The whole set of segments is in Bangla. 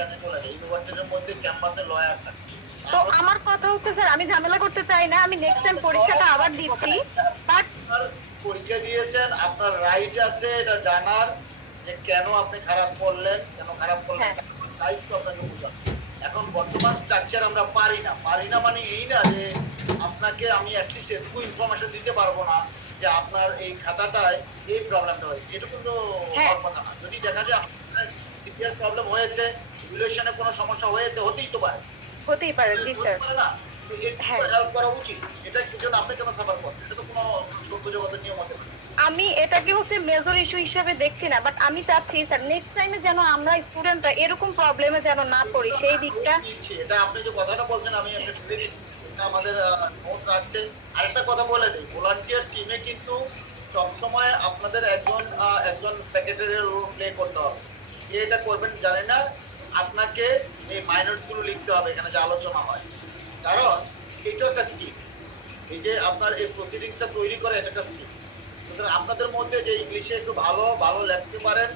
কাছে চলে যায়। ইউনিভার্সিটির মধ্যে ক্যাম্পাসে লয়ার থাকে। তো আমার কথা হচ্ছে স্যার, আমি ঝামেলা করতে চাই না, আমি নেক্সট টাইম পরীক্ষাটা আবার দিচ্ছি, বাট আপনার পরীক্ষা দিয়েছেন, আপনার রাইট আছে এটা জানার যে কেন আপনি খারাপ করলেন, কেন খারাপ করলেন, হ্যাঁ রাইট তো আপনাকে বুঝান। এখন বর্তমান স্ট্রাকচার আমরা পারি না মানে এই না যে আপনাকে আমি অ্যাটলিস্ট এটুকু ইনফরমেশন দিতে পারবো না যে আপনার এই খাতাটায় এই প্রবলেমটা হয়েছে, এটা কিন্তু হ্যাঁ হওয়ার কথা না। যদি দেখা যায় আপনার সিভিয়ার প্রবলেম হয়েছে, রিলেশনে কোনো সমস্যা হয়েছে, হতেই তো পারে, হতেই পারে। জি হতে স্যার। পারে না, তো একটু হ্যাঁ হেল্প করা উচিত। এটা কি জন্য আপনি কেন সাফার করেন? এটা তো কোনো সভ্য জগতের নিয়ম আছে না। আমি এটাকে হচ্ছে মেজর ইস্যু হিসেবে দেখছি না, বাট আমি চাচ্ছি স্যার নেক্সট টাইমে যেন আমরা স্টুডেন্টরা এরকম প্রবলেমে যেন না পড়ি, সেই দিকটা। দিচ্ছি এটা, আপনি যে কথাটা বলছেন আমি একটা শুনে দিচ্ছি, এটা আমাদের নোট রাখছে। আরেকটা কথা বলে দিই, ভলান্টিয়ার টিমে কিন্তু সবসময় আপনাদের একজন একজন সেক্রেটারির রোল প্লে করতে হবে। কে এটা করবেন জানি না, আপনাকে এই মাইনর গুলো লিখতে হবে এখানে যে আলোচনা হয়, কারণ এটা একটা স্কিল। এই যে আপনার এই প্রসিডিংসটা তৈরি করে এটা একটা স্কিল। সুতরাং আপনাদের মধ্যে যে ইংলিশে একটু ভালো ভালো লিখতে পারেন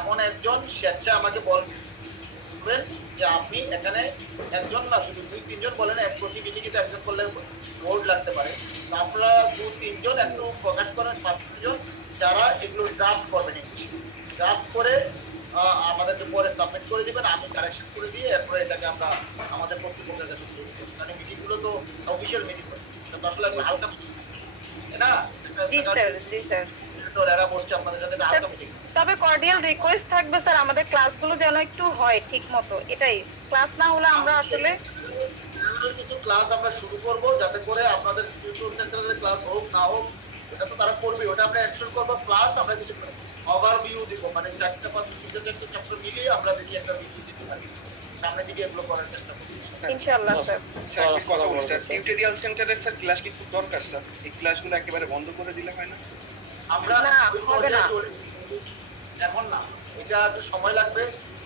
এমন একজন স্বেচ্ছা আমাকে বলবেন যে আপনি এখানে একজন না, শুধু দুই তিনজন বলেন, এক প্রতি মিটিংয়ে একজন করলে বোর্ড লাগতে পারে। তো আপনারা দু তিনজন একটু প্রকাশ করেন, পাঁচ জন যারা এগুলো ড্রাফট করবেন, ড্রাফট করে আমাদেরকে পরে সাবমিট করে দিবেন, আমি কারেকশন করে দিয়ে এরপরে এটাকে আমরা আমাদের কর্তৃপক্ষের কাছে তুলে দেব। মানে মিটিংগুলো তো অফিসিয়াল মিটিং হয়, এটা তো আসলে হালকা মিটিং, তাই না? জি স্যার, জি স্যার। তো এরা বসছে আপনাদের সাথে, এটা হালকা মিটিং। তবে কর্ডিয়াল রিকোয়েস্ট থাকবে স্যার, আমাদের ক্লাসগুলো যেন একটু হয় ঠিক মতো, এটাই। ক্লাস না হলে আমরা আসলে কিছু ক্লাস আমরা শুরু করব যাতে করে আপনাদের টিউটর সেন্টারের ক্লাস হোক না হোক এটা তো তারা করবে, ওটা আমরা এনশিওর করবো। প্লাস আমরা কিছু ওভারভিউ দিব, মানে চারটা পাঁচ চারটে চ্যাপ্টার মিলিয়ে আমরা দেখি একটা রিভিউ দিতে পারি, সামনে দিকে এগুলো করার চেষ্টা করি। ইনশাআল্লাহ স্যার। স্যার একটা কথা বলুন স্যার, টিউটোরিয়াল সেন্টারের স্যার ক্লাস কি খুব দরকার স্যার? এই ক্লাসগুলো একেবারে বন্ধ করে দিলে হয় না? আমরা না, হবে না। এখন না, এটা একটু সময় লাগবে।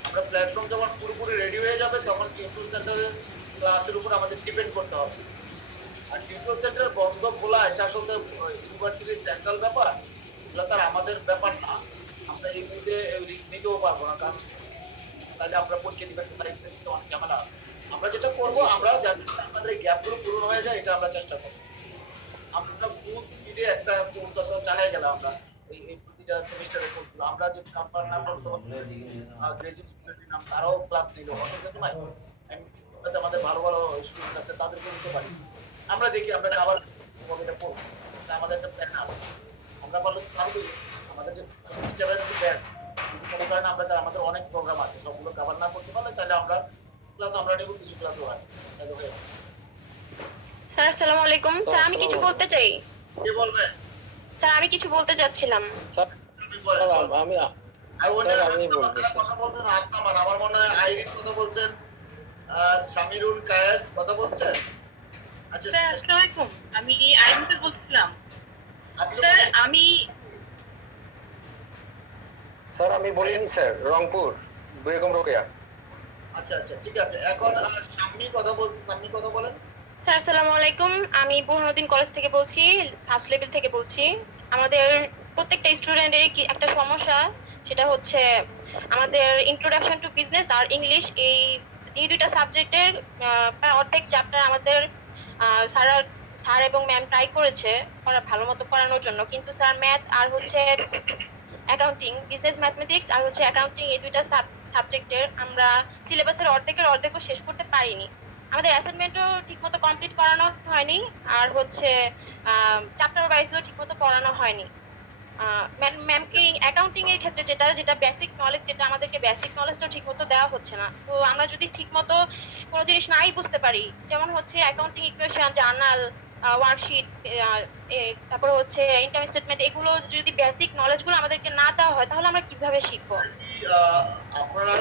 আমরা প্ল্যাটফর্ম যখন পুরোপুরি রেডি হয়ে যাবে তখন টিউটর সেন্টারের ক্লাসের উপর আমাদের ডিপেন্ড করতে হবে। আর টিউটর সেন্টার বন্ধ খোলা এটা আসলে ইউনিভার্সিটির সেন্ট্রাল ব্যাপার, এগুলো তার আমাদের ব্যাপার না। আমরা এই মুহূর্তে রিস্ক নিতেও পারবো না, কারণ তাহলে আমরা পরীক্ষা দিতে অনেক ঝামেলা আছে। আমরা যেটা করবো, আমরা যাতে আমাদের এই গ্যাপগুলো পূরণ হয়ে যায় এটা আমরা চেষ্টা করবো। আমরা ফুল স্পিডে একটা কোর্স চালিয়ে গেলাম, আমরা এই প্রতিটা সেমিস্টারে কোর্সগুলো আমরা যে কাম্পার নাম করতে গ্রাজুয়েট তারাও ক্লাস নিল, অথচ তোমায় আমাদের ভালো ভালো স্টুডেন্ট আছে তাদেরকে নিতে পারি। আমরা দেখি আমরা আবার এটা করবো, আমাদের একটা প্ল্যান আছে। আমরা পারলে ভালো করি, আমাদের যে টিচারের যে ব্যাচ মনে করেন আমরা আমাদের অনেক প্রোগ্রাম আছে, সবগুলো কভার না করতে পারলে তাহলে আমরা ক্লাস আমরা নেব, কিছু ক্লাসও হয় তাহলে হয়ে যাবে। স্যার আসসালামু আলাইকুম। স্যার আমি কিছু বলতে চাই। কে বলবে? স্যার আমি কিছু বলতে চাচ্ছিলাম। আপনি বলেন। আমি আমি বলবো স্যার। কথা বলছেন আত্মামান, আমার মনে হয় আইরিন কথা বলছেন, সামিরুল কায়েস কথা বলছেন। আচ্ছা স্যার আসসালামু আলাইকুম, আমি আইরিন বলছিলাম। আপনি স্যার আমি স্যার আমি বলিনি স্যার, রংপুর বেগম রোকেয়া। আচ্ছা আচ্ছা ঠিক আছে, এখন সামনি কথা বলছি, সামনি কথা বলেন। স্যার আসসালামু আলাইকুম, আমি বুরহানুদ্দিন কলেজ থেকে বলছি, ফার্স্ট লেভেল থেকে বলছি। আমাদের প্রত্যেকটা স্টুডেন্টের কি একটা সমস্যা, সেটা হচ্ছে আমাদের ইন্ট্রোডাকশন টু বিজনেস আর ইংলিশ, এই দুইটা সাবজেক্টের প্রায় অর্ধেক চ্যাপ্টার আমাদের স্যার স্যার এবং ম্যাম ট্রাই করেছে ভালো মতো করানোর জন্য, কিন্তু স্যার ম্যাথ আর হচ্ছে অ্যাকাউন্টিং, বিজনেস ম্যাথমেটিক্স আর হচ্ছে অ্যাকাউন্টিং, এই দুইটা সাবজেক্টের আমরা সিলেবাসের অর্ধেকও শেষ করতে পারিনি। আমাদের অ্যাসাইনমেন্টও ঠিকমতো কমপ্লিট করানো হয়নি, আর হচ্ছে চ্যাপ্টার ওয়াইজও ঠিকমতো পড়ানো হয়নি। ম্যামকে অ্যাকাউন্টিং এর ক্ষেত্রে যেটা যেটা বেসিক নলেজ, যেটা আমাদেরকে বেসিক নলেজটা ঠিকমতো দেওয়া হচ্ছে না। তো আমরা যদি ঠিকমতো কোনো জিনিস নাই বুঝতে পারি, যেমন হচ্ছে অ্যাকাউন্টিং ইকুয়েশন, জার্নাল, ওয়ার্কশিট, তারপর হচ্ছে ইনকাম স্টেটমেন্ট, এগুলো যদি বেসিক নলেজগুলো আমাদেরকে না দেওয়া হয় তাহলে আমরা কিভাবে শিখবো? আপনারা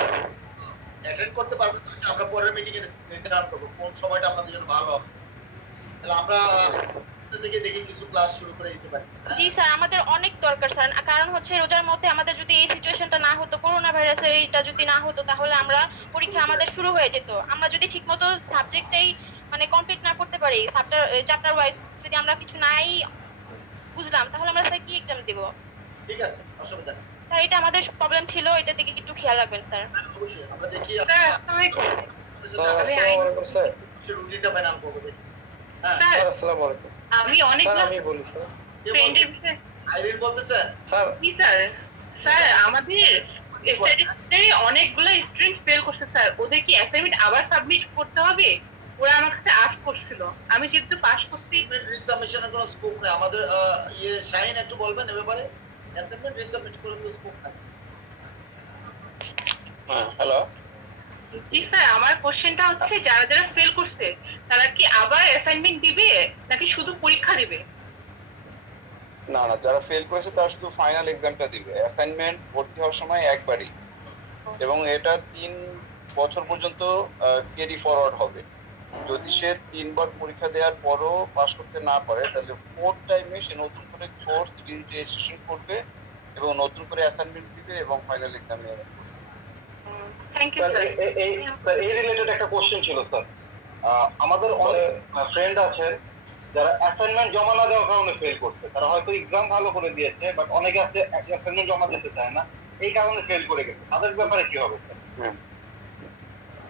অ্যাটেন্ড করতে পারবেন, আমরা পরের মিটিং এ নির্ধারণ করবো কোন সময়টা আপনাদের জন্য ভালো হবে, তাহলে আমরা থেকে দেখি কিছু ক্লাস শুরু করে দিতে পারি। জি স্যার, আমাদের অনেক দরকার স্যার, কারণ হচ্ছে রোজার মধ্যে আমাদের যদি এই সিচুয়েশনটা না হতো, করোনা ভাইরাসের এইটা যদি না হতো, তাহলে আমরা পরীক্ষা আমাদের শুরু হয়ে যেত। আমরা যদি ঠিকমতো সাবজেক্টটাই মানে কমপ্লিট না করতে পারি, চ্যাপ্টার ওয়াইজ যদি আমরা কিছু নাই বুঝলাম, তাহলে আমরা স্যার কি এক্সাম দেব? ঠিক আছে, অসুবিধা নেই। স্যার এটা আমাদের প্রবলেম ছিল, এটার দিকে একটু খেয়াল রাখবেন স্যার। অবশ্যই আমরা দেখি স্যার আসসালামু আলাইকুম। আসসালামু আলাইকুম স্যার। রুটিনটা ফাইনাল করবো দেখি। হ্যাঁ স্যার স্যার আসসালামু আলাইকুম। আমি স্যার অনেকগুলো আমি বলি স্যার। কে ফ্রেন্ডের বলছেন? বিষয়ে আইরিন বলতেছেন? স্যার কি স্যার? স্যার আমাদের স্ট্যাটিস্টিক্সে অনেকগুলো স্টুডেন্ট ফেল করছে স্যার, ওদের কি অ্যাসাইনমেন্ট আবার সাবমিট করতে হবে? ওরা আমার কাছে আস্ক করছিল, আমি কিন্তু পাস করছি। রিসাবমিশনের কোনো স্কোপ নেই আমাদের। শাহিন একটু বলবেন এ ব্যাপারে? অ্যাসাইনমেন্ট রিসাবমিট করে তো স্কোপ থাকে। হ্যালো। জি স্যার, আমার কোশ্চেনটা হচ্ছে যারা যারা ফেল করছে তারা কি আবার অ্যাসাইনমেন্ট দিবে নাকি শুধু পরীক্ষা দিবে? না না, যারা ফেল করেছে তারা শুধু ফাইনাল এক্সামটা দিবে। অ্যাসাইনমেন্ট ভর্তি হওয়ার সময় একবারই, এবং এটা 3 বছর পর্যন্ত ক্যারি ফরওয়ার্ড হবে। যদি সে 3 বার পরীক্ষা দেওয়ার পরও পাস করতে না পারে, তাহলে 4th টাইমে সে নতুন করে কোর্স রেজিস্ট্রেশন করবে এবং নতুন করে অ্যাসাইনমেন্ট দিবে এবং ফাইনাল এক্সামে। Thank you sir sir. এই রিলেটেড একটা কোশ্চেন ছিল স্যার। আমাদের অনেক ফ্রেন্ড আছেন যারা অ্যাসাইনমেন্ট জমা না দেওয়ার কারণে ফেল করছে। তারা হয়তো এক্সাম ভালো করে দিয়েছে, বাট অনেকে আছে অ্যাসাইনমেন্ট জমা দিতে চায় না, এই কারণে ফেল করে গেছে। তাদের ব্যাপারে কি হবে স্যার?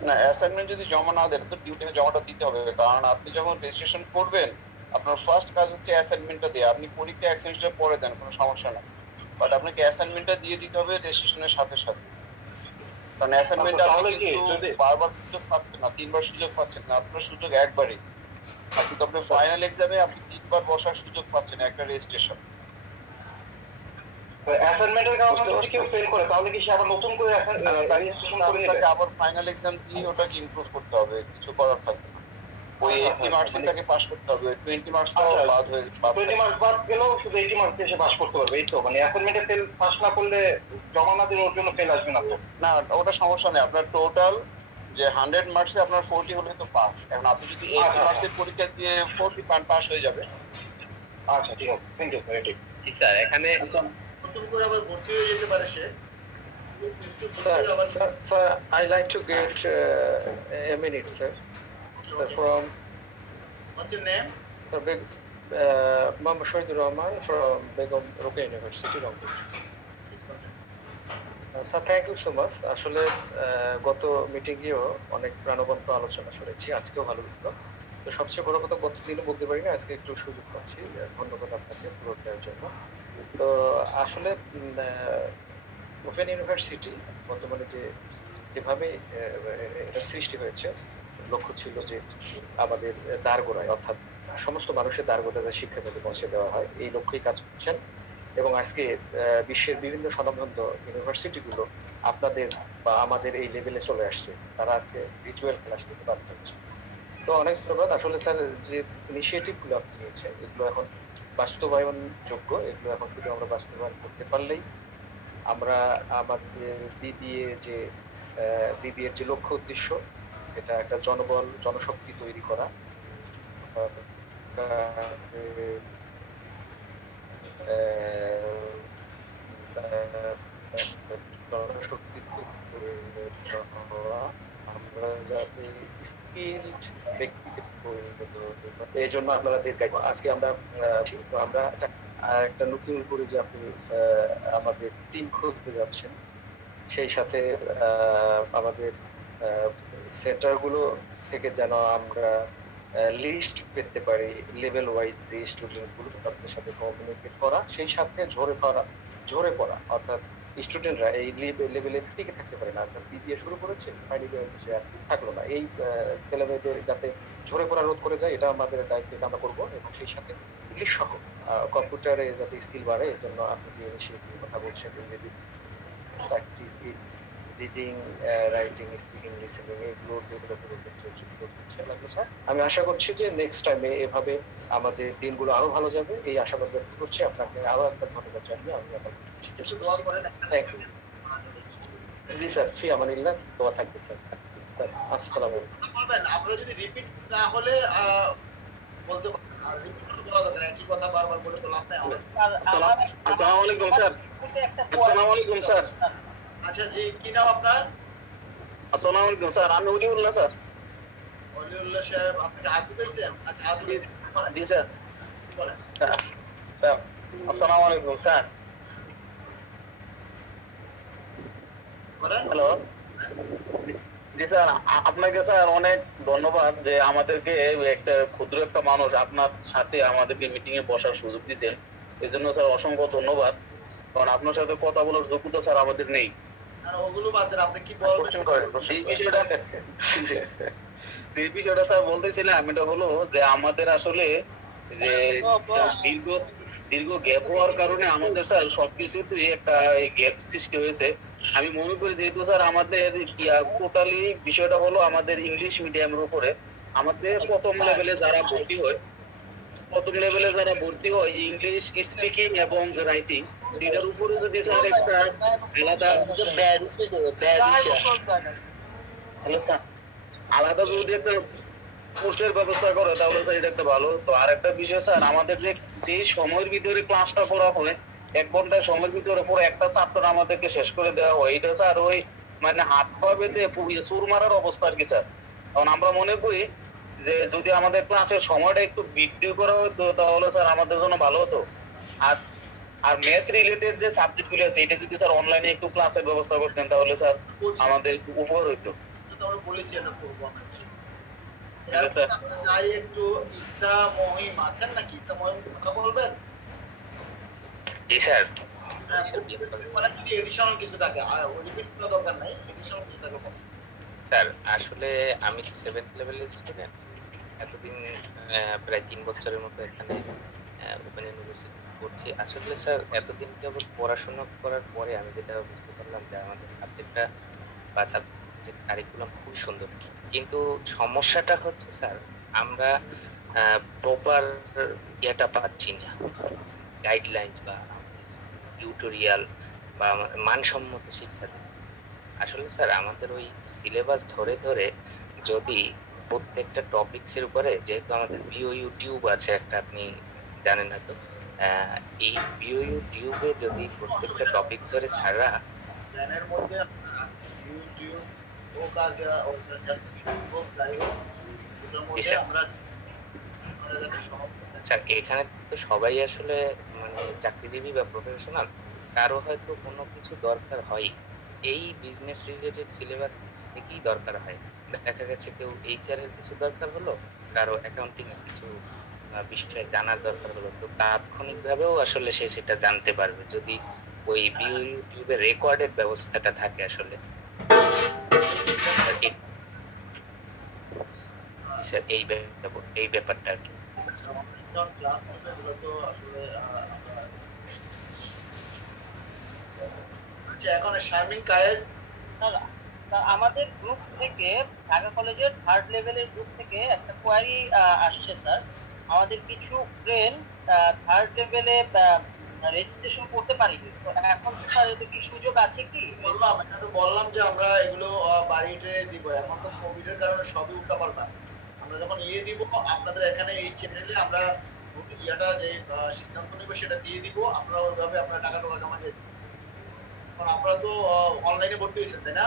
না, অ্যাসাইনমেন্ট যদি জমা না দেন তো ডিউ টাইমে জমাটা দিতে হবে, কারণ আপনি যখন রেজিস্ট্রেশন করবেন আপনার ফার্স্ট কাজ হচ্ছে অ্যাসাইনমেন্টটা দেওয়া। আপনি পরীক্ষা এক সেমিস্টার পরে দেন, কোনো সমস্যা না, বাট আপনাকে অ্যাসাইনমেন্টটা দিয়ে দিতে হবে রেজিস্ট্রেশনের সাথে সাথে। কারণ অ্যাসাইনমেন্ট আপনি তাহলে কি কিন্তু যদি বারবার সুযোগ পাচ্ছেন না, 3 বার সুযোগ পাচ্ছেন না, আপনার সুযোগ একবারই। আর কিন্তু আপনার ফাইনাল এক্সামে আপনি 3 বার বসার সুযোগ পাচ্ছেন একটা রেজিস্ট্রেশন। অ্যাসাইনমেন্টের কারণে বুঝতে যদি কেউ ফেল করে তাহলে কি সে আবার নতুন করে রেজিস্ট্রেশন করে নেবে? তাকে আবার ফাইনাল এক্সাম দিয়ে ওটাকে ইমপ্রুভ করতে হবে, কিছু করার থাকবে না। ওই 80 মার্কসে তাকে পাস করতে হবে, 20 মার্কস তো আচ্ছা, বাদ হয়ে 20 মার্কস বাদ গেলেও শুধু 80 মার্কস দিয়ে সে পাস করতে পারবে, এই তো? মানে অ্যাসাইনমেন্টে ফেল পাস না করলে জমা না দিলে ওর জন্য ফেল আসবে না তো? না, ওটা সমস্যা নেই। আপনার টোটাল যে 100 মার্কসে আপনার 40 হলে তো পাস। এখন আপনি যদি 80 মার্কসের পরীক্ষা দিয়ে 40 পান, পাস হয়ে যাবে। আচ্ছা ঠিক আছে, থ্যাংক ইউ স্যার। এটাই। জি স্যার, এখানে নতুন করে আবার ভর্তি হয়ে যেতে পারে সে। Sir, I like to get a minute, sir. From What's your name? Muhammad Shahidur Rahman from Begum Rokeya University, Rangpur. Sir thank you so much. আসলে গত মিটিংয়েও অনেক প্রাণবন্ত আলোচনা শুনেছি, আজকেও ভালো লাগলো। তো সবচেয়ে বড় কথা, গত দিনও বলতে পারি না, আজকে একটু সুযোগ পাচ্ছি। ধন্যবাদ আপনাকে পুরো দেওয়ার জন্য। তো আসলে ওপেন ইউনিভার্সিটি বর্তমানে যেভাবে এটা সৃষ্টি হয়েছে, লক্ষ্য ছিল যে আমাদের দ্বারগোড়ায়, অর্থাৎ সমস্ত মানুষের দ্বারগোড়ায় শিক্ষা পেতে পৌঁছে দেওয়া হয়, এই লক্ষ্যেই কাজ করছেন। এবং আজকে বিশ্বের বিভিন্ন স্বনামধন্য ইউনিভার্সিটিগুলো আপনাদের বা আমাদের এই লেভেলে চলে আসছে, তারা আজকে ভির্চুয়াল ক্লাস নিতে বাধ্য হচ্ছে। তো অনেক ধন্যবাদ। আসলে স্যার যে ইনিশিয়েটিভগুলো আপনি নিয়েছেন এগুলো এখন বাস্তবায়ন যোগ্য। এগুলো এখন শুধু আমরা বাস্তবায়ন করতে পারলেই আমরা আমাদের বিবিএর যে লক্ষ্য উদ্দেশ্য, এটা একটা জনবল জনশক্তি তৈরি করা, জনশক্তি আমরা যাতে স্কিলড ব্যক্তিতে পরিণত হতে পারি, এই জন্য আপনারা দীর্ঘায়িত। আজকে আমরা আমরা একটা নতুন করে যে আপনি আমাদের টিম খুলতে যাচ্ছেন, সেই সাথে আমাদের সেন্টারগুলো থেকে যেন আমরা লিস্ট পেতে পারি লেভেল ওয়াইজ, যে স্টুডেন্টগুলো তাদের সাথে কমিউনিকেট করা, সেই সাথে ঝরে পড়া, অর্থাৎ স্টুডেন্টরা এই লেভেলে টিকে থাকতে পারে না, অর্থাৎ বিবিএ শুরু করেছে ফাইনাল ইয়ার থাকলো না, এই ছেলেমেয়েদের যাতে ঝরে পড়া রোধ করে যায়, এটা আমাদের দায়িত্ব, এটা আমরা করবো। এবং সেই সাথে ইংলিশ সহ কম্পিউটারে যাতে স্কিল বাড়ে, এর জন্য আপনি যে ইনিশিয়েটিভের কথা বলছেন, ইংরেজি চারটি skill, reading, writing, speaking, listening, এগুলো ডেভেলপ লাগলো স্যার। আমি আশা করছি যে নেক্সট টাইমে এভাবে আমাদের দিনগুলো আরো ভালো যাবে, এই আশাবাদ ব্যক্ত করছি। আপনাকে আরো একবার ধন্যবাদ জানিয়ে আমি আমার থ্যাংক ইউ। জি স্যার, ফি আমানিল্লাহ, দোয়া থাকবে স্যার। আসসালামু আলাইকুম। বলবেন আপনারা যদি রিপিট না হলে বলতে পারেন, আর রিপিট বলা দরকার, একই কথা বারবার বলে তো লাভ নাই। আসসালামু আলাইকুম স্যার। আসসালামু আলাইকুম স্যার। আচ্ছা জি, কি নাম আপনার? আসসালামু আলাইকুম স্যার, আমি উলিউল্লাহ স্যার। অলিউল্লাহ সাহেব, আপনি কি হাত পেয়েছেন? আচ্ছা হাত পেয়েছেন জি স্যার। বলেন। স্যার আসসালামু আলাইকুম স্যার। বলেন। হ্যালো, জি স্যার, আপনাকে স্যার অনেক ধন্যবাদ যে আমাদেরকে একটা ক্ষুদ্র একটা মানুষ আপনার সাথে আমাদেরকে মিটিং এ বসার সুযোগ দিয়েছেন। এই জন্য স্যার অসংখ্য ধন্যবাদ, কারণ আপনার সাথে কথা বলার যোগ্যতা স্যার আমাদের নেই। আর ওগুলো বাদ দেন, আপনি কি বলবেন? যে বিষয়টা যে বিষয়টা স্যার বলতেছিলাম এটা হলো যে আমাদের আসলে যে দীর্ঘ দীর্ঘ গ্যাপ হওয়ার কারণে আমাদের স্যার সবকিছুতে একটা গ্যাপ সৃষ্টি হয়েছে। আমি মনে করি যেহেতু স্যার আমাদের টোটালি বিষয়টা হলো আমাদের ইংলিশ মিডিয়ামের উপরে, আমাদের প্রথম লেভেলে যারা ভর্তি হয় ইংলিশ স্পিকিং এবং রাইটিং, এটার উপরে যদি স্যার একটা আলাদা হ্যালো স্যার আলাদা যদি একটা কোর্সের ব্যবস্থা করে তাহলে স্যার এটা একটা ভালো হতো। আর একটা বিষয় স্যার, আমাদের যে সময়ের ভিতরে ক্লাসটা করা হয় 1 ঘন্টার সময়ের ভিতরে পুরো একটা চ্যাপ্টার আমাদেরকে শেষ করে দেওয়া হয়, এটা স্যার ওই মানে হাত পা বেঁধে সুর মারার অবস্থা আর কি স্যার। কারণ আমরা মনে করি যে যদি আমাদের ক্লাসের সময়টা একটু বৃদ্ধি করা হতো তাহলে স্যার আমাদের জন্য ভালো হতো। আর আর ম্যাথ রিলেটেড যে সাবজেক্ট গুলো আছে এটা যদি স্যার অনলাইনে একটু ক্লাসের ব্যবস্থা করতেন তাহলে স্যার আমাদের একটু উপকার হতো। তো আমরা বলেছি এটা করবো আমরা। হ্যাঁ স্যার। যাই একটু ইচ্ছা মহিম আছেন নাকি? ইচ্ছা মহিম কথা বলবেন? জি স্যার। মানে যদি এডিশনাল কিছু থাকে, আর রিপিট করার দরকার নাই, এডিশনাল কিছু থাকে বলুন। স্যার আসলে আমি তো 7th লেভেলের স্টুডেন্ট। এতদিন প্রায় 3 বছরের মতো এখানে ওপেন ইউনিভার্সিটি পড়ছি। আসলে স্যার এতদিন যাবত পড়াশোনা করার পরে আমি যেটা বুঝতে পারলাম যে আমাদের সাবজেক্টটা বা সাবজেক্ট কারিকুলাম খুবই সুন্দর, কিন্তু সমস্যাটা হচ্ছে স্যার আমরা প্রপার ইয়েটা পাচ্ছি না, গাইডলাইন্স বা টিউটোরিয়াল বা মানসম্মত শিক্ষা। আসলে স্যার আমাদের ওই সিলেবাস ধরে ধরে যদি প্রত্যেকটা টপিকসের উপরে, যেহেতু আমাদের বিও ইউটিউব আছে একটা, আপনি জানেন না তো, এই বিও ইউটিউবে যদি প্রত্যেকটা টপিকস ধরে স্যাররা জ্ঞানের মধ্যে আপনারা ইউটিউব হোক আর জাস্ট হোক যাই হোক, ওটার মধ্যে আমরা যাতে সব স্যার এখানে তো সবাই আসলে মানে চাকরিজীবী বা প্রফেশনাল, কারো হয়তো কোনো কিছু দরকার হয় এই বিজনেস রিলেটেড সিলেবাস থেকেই দরকার হয়। দেখা গেছে কেউ এইচআর এর কিছু দরকার হলো, কারো অ্যাকাউন্টিং এর কিছু বিষয়ে জানার দরকার হলো, তো তাৎক্ষণিকভাবেও আসলে সে সেটা জানতে পারবে যদি ওই বিও ইউটিউবের রেকর্ডের ব্যবস্থাটা থাকে আসলে। স্যার এই ব্যাপারটা আর কি। ক্লাস হবে এগুলো তো আসলে আমরা আচ্ছা এখন শারমিন কায়েস আমাদের গ্রুপ থেকে, ঢাকা কলেজের 3rd লেভেলের গ্রুপ থেকে একটা কোয়ারি আসছে স্যার। আমাদের কিছু ফ্রেন্ড 3rd লেভেলে রেজিস্ট্রেশন করতে পারিনি, তো এখন স্যার এতে কি সুযোগ আছে কি? বললাম যে আমরা এগুলো বাড়িতে দিব, এখন তো কোভিড এর কারণে সবই উল্টাপাল্টা। আমরা যখন দিব আপনাদের এখানে এই চ্যানেলে আমরা ইয়াটা যে সিদ্ধান্ত নেবো সেটা দিয়ে দিব, আপনারা ওইভাবে আপনারা টাকা জমা দিয়ে দিন। কারণ আপনারা তো অনলাইনে ভর্তি হয়েছেন তাই না?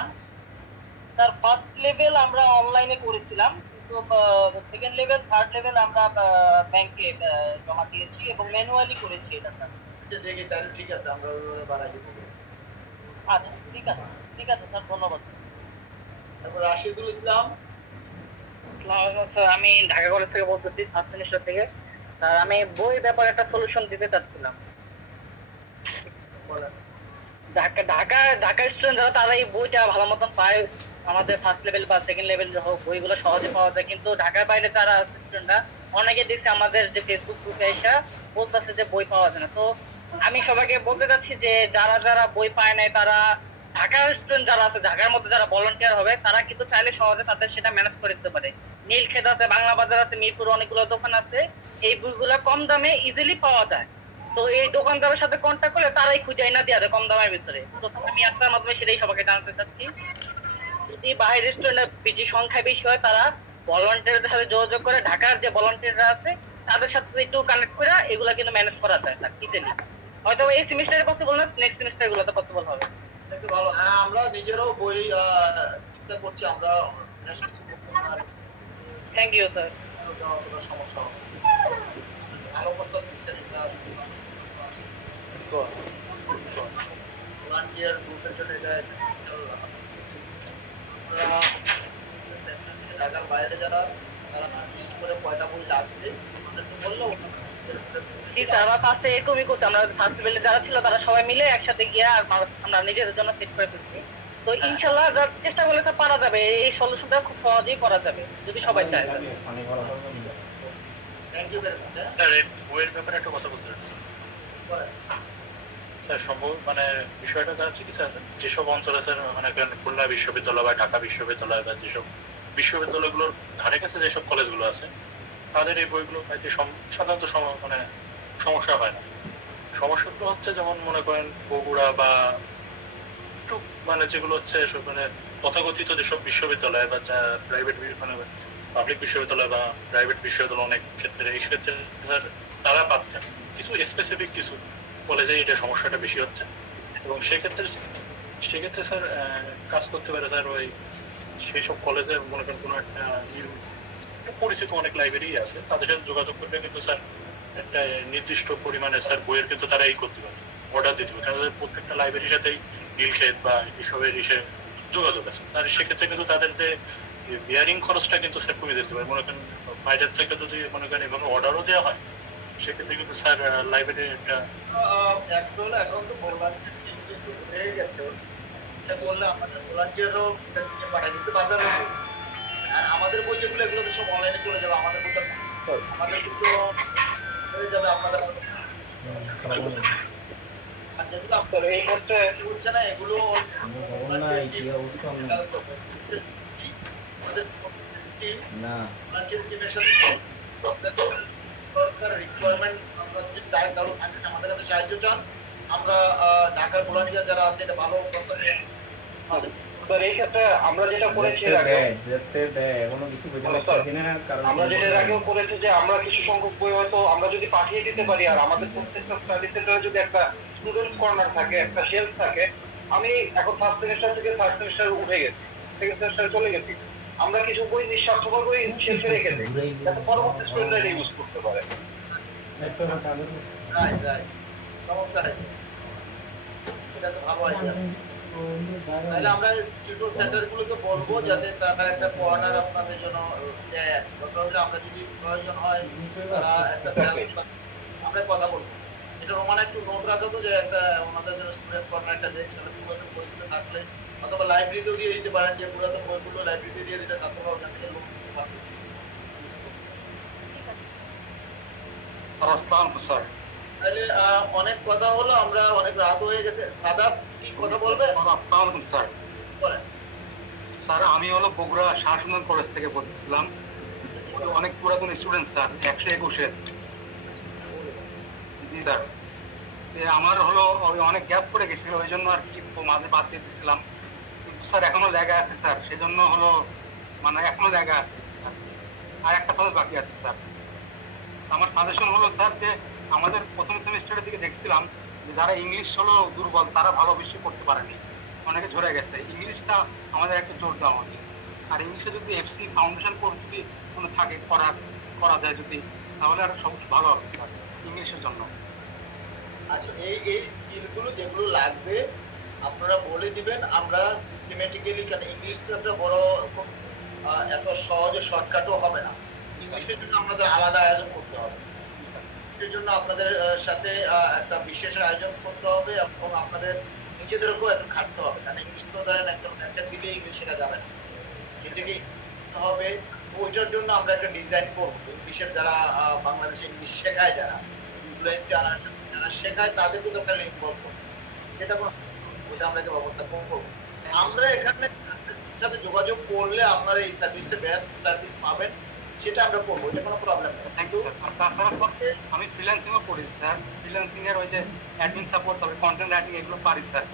স্যার 1st লেভেল আমরা অনলাইনে করেছিলাম, কিন্তু 2nd লেভেল 3rd লেভেল আমরা ব্যাংকে জমা দিয়েছি এবং ম্যানুয়ালি করেছি এটা স্যার। আচ্ছা দেখি তাহলে ঠিক আছে, আমরা ওইভাবে বাড়াই দিব। আচ্ছা ঠিক আছে স্যার, ধন্যবাদ। তারপর রাশিদুল ইসলাম। স্যার আমি ঢাকা কলেজ থেকে বলতেছি, ফার্স্ট সেমিস্টার থেকে। স্যার আমি বই ব্যাপারে একটা সলিউশন দিতে চাচ্ছিলাম। ঢাকা স্টুডেন্ট যারা তারা এই বইটা ভালো মতন পায়, আমাদের 1st লেভেল বা 2nd লেভেল হোক বইগুলো সহজে পাওয়া যায়, কিন্তু ঢাকার বাইরে যারা স্টুডেন্টরা অনেকে দেখছে আমাদের যে ফেসবুক গ্রুপে এসে বলতেছে যে বই পাওয়া যায় না। তো আমি সবাইকে বলতে চাচ্ছি যে যারা বই পায় নাই তারা, ঢাকার স্টুডেন্ট যারা আছে, ঢাকার মধ্যে যারা ভলান্টিয়ার হবে তারা কিন্তু চাইলে সহজে তাদের সেটা ম্যানেজ করে দিতে পারে। নীলক্ষেত আছে, বাংলা বাজার আছে, মিরপুর অনেকগুলো দোকান আছে, এই বইগুলো কম দামে ইজিলি পাওয়া যায়। তো এই দোকানদারের সাথে কন্ট্যাক্ট করলে তারাই খুঁজে না দেওয়া যায় কম দামের ভিতরে। তো আমি আপনার মাধ্যমে সেটাই সবাইকে জানাতে চাচ্ছি, যদি বাইরের স্টুডেন্ট বেশি সংখ্যায় বেশি হয় তারা ভলান্টিয়ারদের সাথে যোগাযোগ করে, ঢাকার যে ভলান্টিয়াররা আছে তাদের সাথে একটু কানেক্ট করে এগুলা কিন্তু ম্যানেজ করা যায় স্যার ইজিলি। হয়তো এই সেমিস্টারে পসিবল না, নেক্সট সেমিস্টার এগুলোতে পসিবল হবে। একটু ভালো। হ্যাঁ আমরা নিজেরাও বই চিন্তা করছি, আমরা থ্যাংক ইউ স্যার। সমস্যা হবে ভালো প্রস্তাব দিচ্ছেন এটা ভলান্টিয়ার গ্রুপের জন্য এটা বাইরে যারা তারা লিস্ট করে কয়টা বই লাগবে আমাদেরকে বললো জি স্যার, আমরা ফার্স্টে এরকমই করছি। আমরা ফার্স্ট লেভেলে যারা ছিল তারা সবাই মিলে একসাথে গিয়ে আর আমরা নিজেদের জন্য সেট করে ফেলছি। তো ইনশাল্লাহ চেষ্টা করলে তো পারা যাবে, এই সলিউশনটা খুব সহজেই করা যাবে যদি সবাই চায়। Thank you very much. Sir এই বইয়ের ব্যাপারে একটা কথা বলতে চাই। স্যার সম্ভব মানে বিষয়টা হচ্ছে কি স্যার, যেসব অঞ্চলে স্যার মানে খুলনা বিশ্ববিদ্যালয় বা ঢাকা বিশ্ববিদ্যালয় বা যেসব বিশ্ববিদ্যালয়গুলোর ধারে কাছে যেসব কলেজগুলো আছে তাদের এই বইগুলো পাইতে সাধারণত মানে সমস্যা হয় না। সমস্যাগুলো হচ্ছে যেমন মনে করেন বগুড়া বা একটু মানে যেগুলো হচ্ছে মানে তথাকথিত যেসব বিশ্ববিদ্যালয় বা প্রাইভেট মানে পাবলিক বিশ্ববিদ্যালয় বা প্রাইভেট বিশ্ববিদ্যালয় অনেক ক্ষেত্রে এই ক্ষেত্রে স্যার তারা পাচ্ছেন কিছু স্পেসিফিক কিছু কলেজে এটা সমস্যাটা বেশি হচ্ছে এবং সেক্ষেত্রে স্যার কাজ করতে পারে স্যার ওই সেই সব কলেজে মনে করেন কোনো একটা পরিচিত অনেক লাইব্রেরি আছে তাদের সাথে যোগাযোগ করলে কিন্তু স্যার একটা নির্দিষ্ট পরিমাণে স্যার বইয়ের কিন্তু তারা এই করতে পারে, অর্ডার দিতে পারে, কারণ প্রত্যেকটা লাইব্রেরির সাথেই নীলক্ষেত বা এসবের যোগাযোগ আছে। তার সেক্ষেত্রে কিন্তু তাদের যে বিয়ারিং খরচটা কিন্তু স্যার কমিয়ে দিতে পারে। মনে করেন বাইরের থেকে যদি মনে করেন এভাবে অর্ডারও দেওয়া হয় সেক্ষেত্রে কিন্তু স্যার লাইব্রেরি একটা অ্যাকচুয়ালি এখন তো ভলান্টিয়ার কিন্তু হয়ে গেছে, এটা বললে আমাদের ভলান্টিয়ারও পাঠিয়ে দিতে পারবে না। আর আমাদের বই যেগুলো এগুলো তো সব অনলাইনে চলে যাবে, আমাদের বইটা আমাদের কিন্তু হয়ে যাবে আপনাদের। আর যেগুলো আপনার এই মুহূর্তে হচ্ছে না এগুলো আমাদের টিমের সাথে সরকার রিকোয়ারমেন্ট আমরা যদি চাই কারো আমাদের কাছে সাহায্য চান, আমরা ঢাকার ভলান্টিয়ার যারা আছে এটা ভালো স্যার এই ক্ষেত্রে আমরা যেটা করেছি আমরা যেটা এর আগেও করেছি যে আমরা কিছু সংখ্যক বই হয়তো আমরা যদি পাঠিয়ে দিতে পারি আর আমাদের প্রত্যেকটা স্টাডি সেন্টারে যদি একটা স্টুডেন্ট কর্নার থাকে, একটা শেলফ থাকে। আমি এখন ফার্স্ট সেমিস্টার থেকে থার্ড সেমিস্টারে উঠে গেছি, সেকেন্ড সেমিস্টারে চলে গেছি, আমরা কিছু বই নিঃস্বার্থপর বই শেলফে রেখে দিই যাতে পরবর্তী স্টুডেন্টরা ইউজ করতে পারে। সমস্যা নেই, এটা তো ভালো আইডিয়া। তাহলে আমরা টিউটর সেন্টার গুলোকে বলবো যাতে তারা একটা কর্নার আপনাদের জন্য দেয়। আমরা যদি প্রয়োজন হয় তারা একটা আমরা কথা বলবো। এটা রোমান একটু নোট রাখো তো যে একটা ওনাদের জন্য স্টুডেন্ট কর্নার একটা দেয়, তাহলে পুরাতন বইগুলো থাকলে অথবা লাইব্রেরিতেও দিয়ে দিতে পারেন, যে পুরাতন বইগুলো লাইব্রেরিতে দিয়ে দিতে ছাত্ররা ওখান থেকে লোক দিতে পারবে। স্যার তাহলে অনেক কথা হলো, আমরা অনেক রাত হয়ে গেছে। সাদাব কি কথা বলবে? স্যার বলেন। স্যার আমি হলো বগুড়া শাহসুন্দর কলেজ থেকে বলছিলাম, অনেক পুরাতন স্টুডেন্ট স্যার 121-এর। জি স্যার, আমার হলো অনেক গ্যাপ পড়ে গেছিল ওই জন্য আর কি মাঝে বাদ দিয়ে দিয়েছিলাম, কিন্তু স্যার এখনো জায়গা আছে স্যার, সেজন্য হলো মানে এখনো জায়গা আছে আর একটা কলেজ বাকি আছে স্যার। আমার সাজেশন হলো স্যার যে আমাদের প্রথম সেমিস্টারের দিকে দেখছিলাম যে যারা ইংলিশ হলো দুর্বল তারা ভালো বেশি করতে পারেনি, অনেকে ঝরে গেছে। ইংলিশটা আমাদের একটা জোর দেওয়া উচিত, আর ইংলিশে যদি এফসি ফাউন্ডেশন কোর্স যদি কোনো থাকে করা যায় যদি, তাহলে আর সব ভালো হবে স্যার ইংলিশের জন্য। আচ্ছা এই স্কিলগুলো যেগুলো লাগবে আপনারা বলে দিবেন, আমরা সিস্টেমেটিক্যালি, কারণ ইংলিশটা একটা বড় এত সহজে শর্টকাটও হবে না, ইংলিশের জন্য আমাদের আলাদা আয়োজন করতে হবে। সেই জন্য আপনাদের সাথে একটা বিশেষ আয়োজন করতে হবে এবং আপনাদের নিজেদেরকেও একটু খাটতে হবে, কারণ ইংলিশ তো ধরেন একটা দিলে ইংলিশ শেখা যাবে না, এটাকে হবে। ওইটার জন্য আমরা একটা ডিজাইন করবো। ইংলিশের যারা বাংলাদেশে ইংলিশ শেখায়, যারা ইনফ্লুয়েন্সি যারা শেখায় তাদেরকে তো একটা ইনভলভ করবো, সেটা ওটা আমরা একটা ব্যবস্থা করবো। আমরা এখানে সাথে যোগাযোগ করলে আপনারা এই সার্ভিসটা বেস্ট সার্ভিস পাবেন, সেটা আমরা করবো, এটা কোনো প্রবলেম নেই। Thank you sir. তাছাড়া আমি ফ্রিল্যান্সিংও করি স্যার, ফ্রিল্যান্সিং এর ওই যে অ্যাডমিন সাপোর্ট, তবে কন্টেন্ট রাইটিং এগুলো পারি স্যার,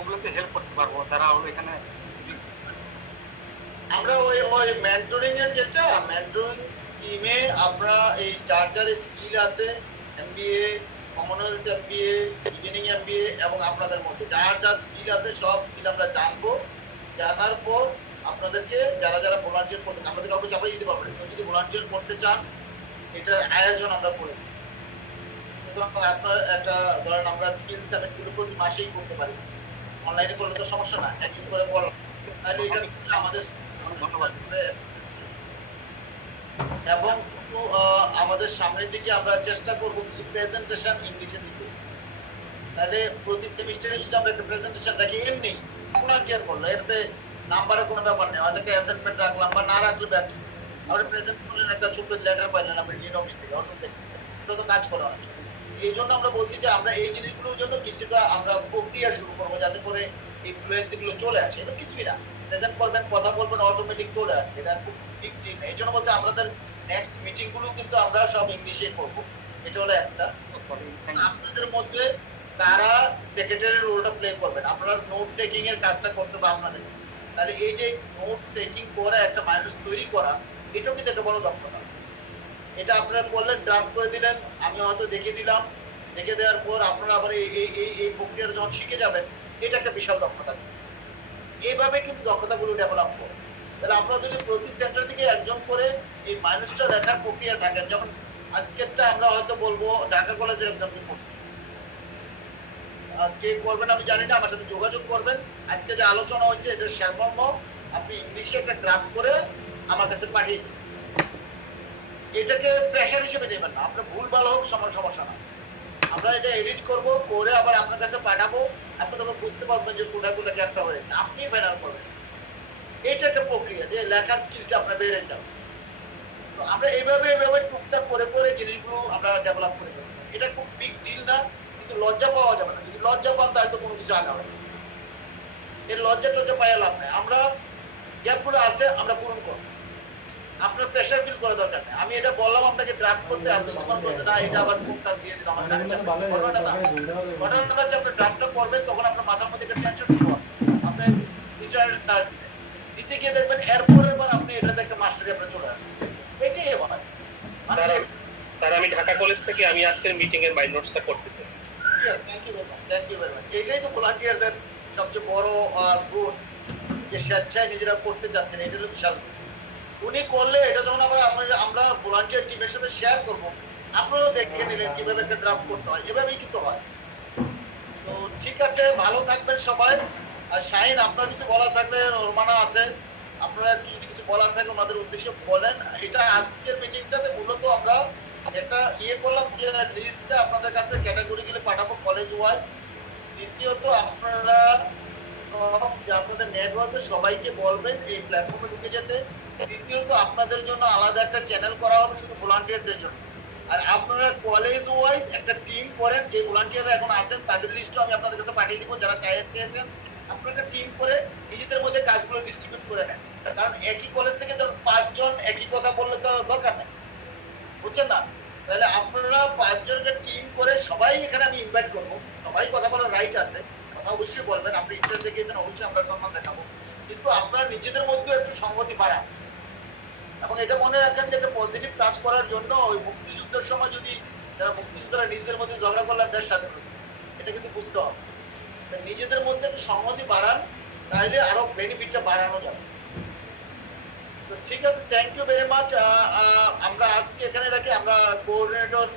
ওগুলোতে হেল্প করতে পারবো যারা হলো এখানে। আমরা ওই মেন্টরিং এর যেটা মেন্টরিং টিমে আমরা এই যার যার স্কিল আছে, MBA, Commonwealth MBA, beginning MBA এবং আপনাদের মধ্যে যার যার স্কিল আছে সব স্কিল আমরা জানবো। জানার পর আপনাদেরকে যারা যারা ভলান্টিয়ার করতে, আমাদের কাউকে চাপাই দিতে পারবেন, যদি ভলান্টিয়ার করতে চান এটার আয়োজন আমরা করে দিই। আপনার একটা ধরেন আমরা স্কিল সার্টিফিকেট প্রতি মাসেই করতে পারি, অনলাইনে করলে তো সমস্যা না, একদিন করে বলো, তাহলে এটা আমাদের ধন্যবাদ। এবং আমাদের সামনের দিকে আমরা চেষ্টা করবো কিছু প্রেজেন্টেশন ইংলিশে দিতে। তাহলে প্রতি সেমিস্টারে যদি আমরা একটা প্রেজেন্টেশন রাখি এমনি কোনো কেয়ার করলো, এটাতে নাম্বারের কোনো ব্যাপার নেই, অনেকে অ্যাসাইনমেন্ট রাখলাম বা না রাখলে ব্যাপার, আপনি প্রেজেন্ট করলেন একটা ছোট্ট লেটার পাইলেন আপনি ডিন অফিস থেকে অসুখ থেকে, এটা তো কাজ করা হয়। এই জন্য আমরা বলছি যে আমরা এই জিনিসগুলোর জন্য কিছুটা আমরা প্রক্রিয়া শুরু করবো যাতে করে ইনফ্লুয়েন্সি গুলো চলে আসে। এটা কিছুই না, প্রেজেন্ট করবেন কথা বলবেন অটোমেটিক চলে আসবে, এটা খুব ঠিক ঠিক না। এই জন্য বলছি আমাদের নেক্সট মিটিং গুলো কিন্তু আমরা সব ইংলিশে করবো। এটা হলো একটা। আপনাদের মধ্যে তারা সেক্রেটারির রোলটা প্লে করবেন, আপনারা নোট টেকিং এর কাজটা করতে হবে আপনাদের। তাহলে এই যে নোট টেকিং করে একটা মানুষ তৈরি করা, এটাও কিন্তু একটা বড় দক্ষতা। এটা আপনারা করলেন, ড্রাফট করে দিলেন, আমি হয়তো দেখিয়ে দিলাম, দেখে দেওয়ার পর আপনারা আবার এই প্রক্রিয়াটা যখন শিখে যাবেন, এটা একটা বিশাল দক্ষতা। এইভাবে কিন্তু দক্ষতাগুলো ডেভেলপ করে। তাহলে আপনারা যদি প্রতি সেন্টার থেকে একজন করে এই মানুষটা দেখার প্রক্রিয়া থাকেন, যখন আজকেরটা আমরা হয়তো বলবো ঢাকা কলেজের একজন কে করবেন আমি জানি না, আমার সাথে যোগাযোগ করবেন। আজকে যে আলোচনা হয়েছে এটা সারমর্ম আপনি ইংলিশে একটা ড্রাফট করে আমার কাছে পাঠিয়ে দিন। এটাকে প্রেশার হিসেবে নেবেন না, আপনার ভুল ভালো হোক সমস্যা না, আমরা এটা এডিট করব, করে আবার আপনার কাছে পাঠাবো, আপনি তখন বুঝতে পারবেন যে কোথায় কোথায় গ্যাপটা হয়েছে, আপনি ফাইনাল করবেন। এটা একটা প্রক্রিয়া যে লেখার স্কিলটা আপনার বেড়ে যাবে। তো আমরা এইভাবে টুকটাক করে করে জিনিসগুলো আমরা ডেভেলপ করে দেবো। এটা খুব বিগ ডিল না, কিন্তু লজ্জা পাওয়া যাবে না। যদি লজ্জা পান তাহলে তো কোনো কিছু আগাবে না। এর লজ্জা পাওয়া লাভ নাই। আমরা গ্যাপগুলো আছে আমরা পূরণ করবো, আপনার প্রেশার ফিল করা দরকার নেই। আমি এটা বললাম আপনাকে ড্রাফট করতে, আপনি তখন বলতে না এটা আবার কোনটা দিয়ে দিলাম, আমার ঘটনাটা হচ্ছে আপনি ড্রাফটটা করবেন তখন আপনার মাথার মধ্যে একটা টেনশন শুরু হবে, আপনি টিচারের সার্চ দিতে গিয়ে দেখবেন এরপরের বার আপনি এটাতে একটা মাস্টারি আপনার চলে আসবে। এটাই হয়। স্যার আমি ঢাকা কলেজ থেকে আমি আজকের মিটিং এর মাইন্ড নোটসটা করতে চাই। Thank you very much. এটাই তো ভলান্টিয়ারদের সবচেয়ে বড় গুণ, যে স্বেচ্ছায় নিজেরা করতে যাচ্ছেন, এটা তো বিশাল। উনি করলে এটা যখন আবার আমরা ভলান্টিয়ার টিমের সাথে শেয়ার করবো, আপনারাও দেখে নিলেন কিভাবে একটা ড্রাফট করতে হয়, এভাবেই কিন্তু হয়। তো ঠিক আছে, ভালো থাকবেন সবাই। আর শাহিন, আপনার কিছু বলার থাকলে, রোমানা আছে, আপনারা যদি কিছু বলার থাকে ওনাদের উদ্দেশ্যে বলেন। এটা আজকের মিটিংটাতে মূলত আমরা একটা করলাম যে লিস্টটা আপনাদের কাছে ক্যাটাগরি গুলো পাঠাবো কলেজ ওয়াইজ। দ্বিতীয়ত আপনারা আপনাদের নেটওয়ার্কে সবাইকে বলবেন এই প্ল্যাটফর্মে ঢুকে যেতে। তৃতীয়ত আপনাদের জন্য আলাদা একটা চ্যানেল করা হবে শুধু ভলান্টিয়ারদের জন্য। আর আপনারা কলেজ ওয়াইজ একটা টিম করেন, যে ভলান্টিয়াররা এখন আছেন তাদের লিস্টও আমি আপনাদের কাছে পাঠিয়ে দিব, যারা চেয়েছেন আপনারা একটা টিম করে নিজেদের মধ্যে কাজগুলো ডিস্ট্রিবিউট করে নেন। কারণ একই কলেজ থেকে যখন 5 জন একই কথা বললে তো দরকার নেই, বুঝছেন না? তাহলে আপনারা 5 জনকে টিম করে সবাই এখানে আমি ইনভাইট করবো, সবাই কথা বলার রাইট আছে, কথা অবশ্যই বলবেন, আপনি ইন্টারেস্ট দেখিয়েছেন অবশ্যই আমরা সম্মান দেখাবো, কিন্তু আপনারা নিজেদের মধ্যে একটু সংগতি বাড়ান। এবং এটা মনে রাখেন যে একটা পজিটিভ কাজ করার জন্য ওই মুক্তিযুদ্ধের সময় যদি যারা মুক্তিযোদ্ধারা নিজেদের মধ্যে ঝগড়া করলেন দেশ স্বাধীন হয়েছে, এটা কিন্তু বুঝতে হবে। নিজেদের মধ্যে একটু সংহতি বাড়ান, তাহলে আরো বেনিফিটটা বাড়ানো যাবে। তো ঠিক আছে, থ্যাংক ইউ ভেরি মাচ। আমরা আজকে এখানে রাখি। আমরা কোঅর্ডিনেটর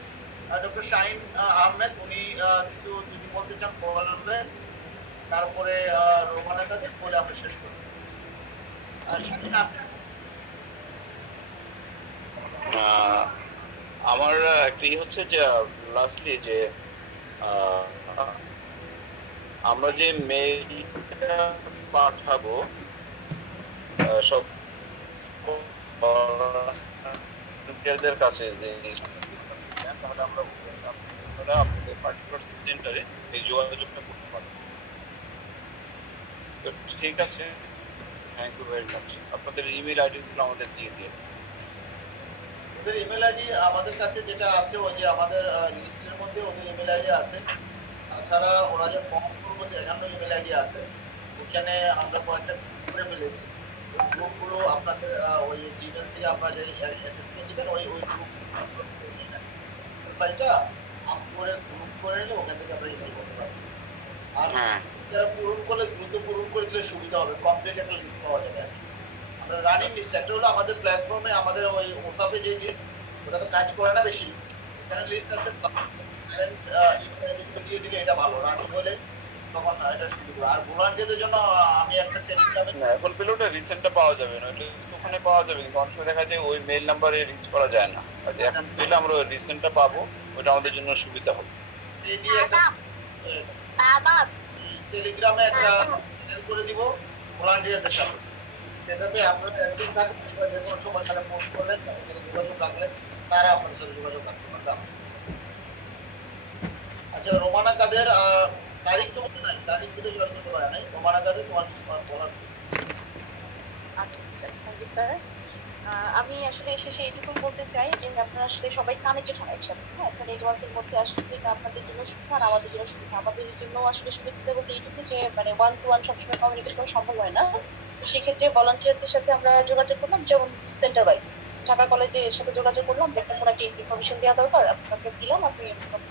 ডক্টর শাহিন আহমেদ, উনি কিছু যদি বলতে চান বলবেন, তারপরে রোমানা কাছে বলে আমরা শেষ করবো। শাহিন আপনি। আমার একটি হচ্ছে যে লাস্টলি যে আমরা যে মেইলটা পাঠাবো সব ভলান্টিয়ারদের কাছে, যে তাহলে আমরা আপনাদের পার্টিকুলার সেন্টারে এই যোগাযোগটা করতে পারবো। তো ঠিক আছে, থ্যাংক ইউ ভেরি মাচ। আপনাদের ইমেল আইডিগুলো আমাদের দিয়ে দিয়ে। ওদের ইমেল আইডি আমাদের কাছে যেটা আছে, ওই যে আমাদের লিস্টের মধ্যে ওদের ইমেল আইডি আছে। তাছাড়া ওরা যে ফর্ম করবো সেখানে ইমেল আইডি আছে, ওখানে আমরা কয়েকটা করে ফেলেছি। ওই গ্রুপগুলো আপনাদের ওই জিমেল থেকে আপনারা যে দিবেন ওই ফাইলটা আপ করে গ্রুপ করে নিলে ওখান থেকে আমরা ইমেল করতে পারবো। আর যারা পূরণ করলে দ্রুত পূরণ করে দিলে সুবিধা হবে, কমপ্লিট একটা লিস্ট পাওয়া যাবে। আমরা রানিং লিস্ট একটা হলো আমাদের প্ল্যাটফর্মে, আমাদের ওই ওসাপে যে লিস্ট, ওটা তো কাজ করে না বেশি, এখানে লিস্ট আছে দিয়ে দিলে এটা ভালো। রানিং হলে তখন এটা শুরু করবো। আর ভলান্টিয়ারদের জন্য আমি একটা টেলিগ্রামে না এখন পেলে ওটা রিসেন্টটা পাওয়া যাবে না, ওটা ওখানে পাওয়া যাবে কিন্তু অনেক সময় দেখা যায় ওই মেইল নাম্বারে রিচ করা যায় না। কাজে এখন পেলে আমরা রিসেন্টটা পাবো, ওটা আমাদের জন্য সুবিধা হবে। এটি একটা টেলিগ্রামে একটা চ্যানেল করে দিব ভলান্টিয়ারদের সাথে। সেটাতে আপনারা অ্যাক্টিভ থাকবেন, যে কোনো সময় তারা পোস্ট করলেন, তাদের যোগাযোগ রাখলে তারা আপনাদের সাথে যোগাযোগ রাখতে পারবে। আচ্ছা রোমানা কাদের তারিখ তো মনে নাই, তারিখ কিন্তু জয়েন করতে পারে নাই। রোমানা কাদের তোমার বলার স্যার আমি আসলে শেষে এইটুকু বলতে চাই যে আপনারা আসলে সবাই কানেক্টেড হন একসাথে, হ্যাঁ একটা নেটওয়ার্কের মধ্যে আসলে এটা আপনাদের জন্য সুবিধা আর আমাদের জন্য সুবিধা। আমাদের জন্য আসলে সুবিধা বলতে এইটুকু যে মানে 1-to-1 সবসময় কমিউনিকেট করা সম্ভব হয় না, তো সেক্ষেত্রে ভলান্টিয়ারদের সাথে আমরা যোগাযোগ করলাম, যেমন সেন্টার ওয়াইজ ঢাকা কলেজের সাথে যোগাযোগ করলাম, দেখলাম কোনো একটা ইনফরমেশন দেওয়া দরকার, আপনাকে দিলাম, আপনি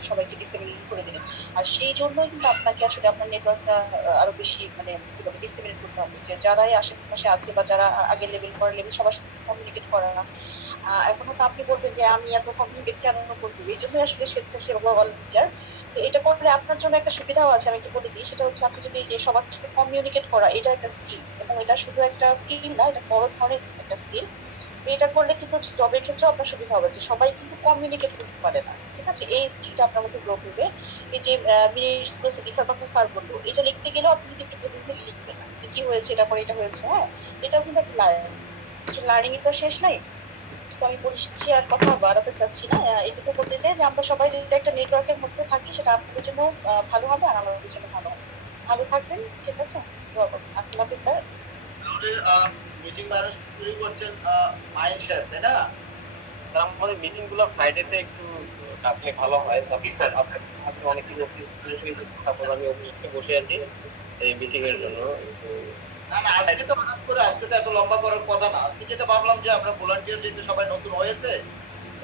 সবাইকে ডিসেমিনেট করে দিলেন। আর সেই জন্যই কিন্তু আপনাকে আসলে আপনার নেটওয়ার্কটা আরো বেশি মানে কিভাবে ডিসেমিনেট করতে হবে, যে যারাই আশেপাশে আছে বা যারা আগের লেভেল পরের লেভেল সবার সাথে কমিউনিকেট করা। এখন হয়তো আপনি বলবেন যে আমি এত কমিউনিকেট কেন করবো, এই জন্যই আসলে স্বেচ্ছাসেবক ভলান্টিয়ার। তো এটা করলে আপনার জন্য একটা সুবিধাও আছে, আমি একটু বলে দিই। সেটা হচ্ছে আপনি যদি যে সবার সাথে কমিউনিকেট করা, এটা একটা স্কিল, এবং এটা শুধু একটা স্কিল না, এটা বড় ধরনের একটা স্কিল। এটা করলে কিন্তু জবের ক্ষেত্রে আপনার সুবিধা হবে যে সবাই কিন্তু কমিউনিকেট করতে পারে না, ঠিক আছে? এই স্কিলটা আপনার মধ্যে গ্রো করবে। এই যে স্যার বললো, এটা লিখতে গেলেও আপনি যদি একটু ভেবে লিখবেন না যে কি হয়েছে, এটা পরে এটা হয়েছে, হ্যাঁ এটাও কিন্তু একটা লার্নিং এর তো শেষ নাই। তো আমি বলছি আর কথা বাড়াতে চাচ্ছি না, এটুকু বলতে চাই যে আমরা সবাই যদি একটা নেটওয়ার্কের মধ্যে থাকি, সেটা আপনাদের জন্য ভালো হবে আর আমাদের জন্য ভালো হবে। ভালো থাকবেন, ঠিক আছে? দোয়া করবেন। আল্লাহ হাফেজ স্যার। মিটিং ম্যানেজ শুরু করছেন মাইন্ড শেয়ার, তাই না? আমাদের মিটিং গুলো ফ্রাইডেতে একটু রাখলে ভালো হয়। স্যার আপনি অনেক কিছু তারপর আমি অফিসে বসে আছি এই মিটিং এর জন্য। না না আজকে তো হঠাৎ করে, আজকে তো এত লম্বা করার কথা না। আজকে যেটা ভাবলাম যে আমরা ভলান্টিয়ার যেহেতু সবাই নতুন হয়েছে,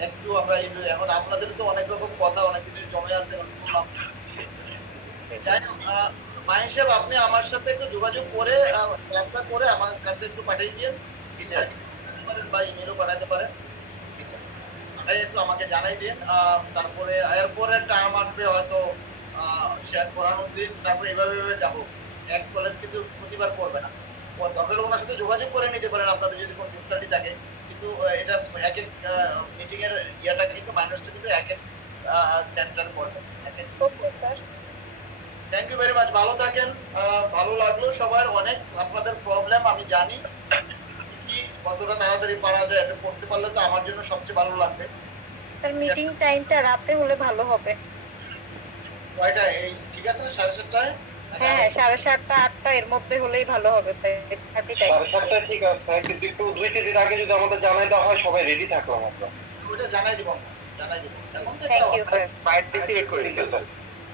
একটু আমরা এখন আপনাদের তো অনেক রকম কথা অনেক কিছু জমে আছে, শুনলাম। যাই হোক মাইন সাহেব, আপনি আমার সাথে একটু যোগাযোগ করে একটা করে আমার কাছে একটু পাঠিয়ে দিন বা ইমেলও পাঠাতে পারেন, একটু আমাকে জানাই দিন। তারপরে এরপরে টাইম আসবে হয়তো শেয়ার করানোর দিন, তারপরে এভাবে যাবো। এক কলেজ কিন্তু প্রতিবার করবে না, তখন ওনার সাথে যোগাযোগ করে নিতে পারেন আপনাদের যদি কোনো ডিফিকাল্টি থাকে। কিন্তু এটা এক এক মিটিং এর ইয়েটা কিন্তু মাইনাসটা কিন্তু এক এক সেন্টার করবে। থ্যাংক ইউ ভেরি মাচ, ভালো থাকেন। ভালো লাগলো সবার অনেক, আপনাদের প্রবলেম আমি জানি, কতটা তাড়াতাড়ি পারা যায় এটা করতে পারলে তো আমার জন্য সবচেয়ে ভালো লাগবে। স্যার মিটিং টাইমটা রাতে হলে ভালো হবে। কয়টা? এই ঠিক আছে না 7:30টায়? হ্যাঁ 7:30 8টা এর মধ্যে হলেই ভালো হবে স্যার। 7:30 ঠিক আছে, কিন্তু একটু 2-3 দিন আগে যদি আমাদের জানাই দেওয়া হয় সবাই রেডি থাকলাম আমরা। ওটা জানাই দিব, জানাই দিব। Thank you sir. Friday decide করে দিন স্যার।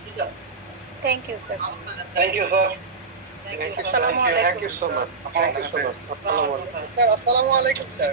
ঠিক আছে, thank you sir. Thank you sir. আসসালামু আলাইকুম। Thank you so much. Thank you so much. আসসালামু আলাইকুম। স্যার আসসালামু আলাইকুম স্যার।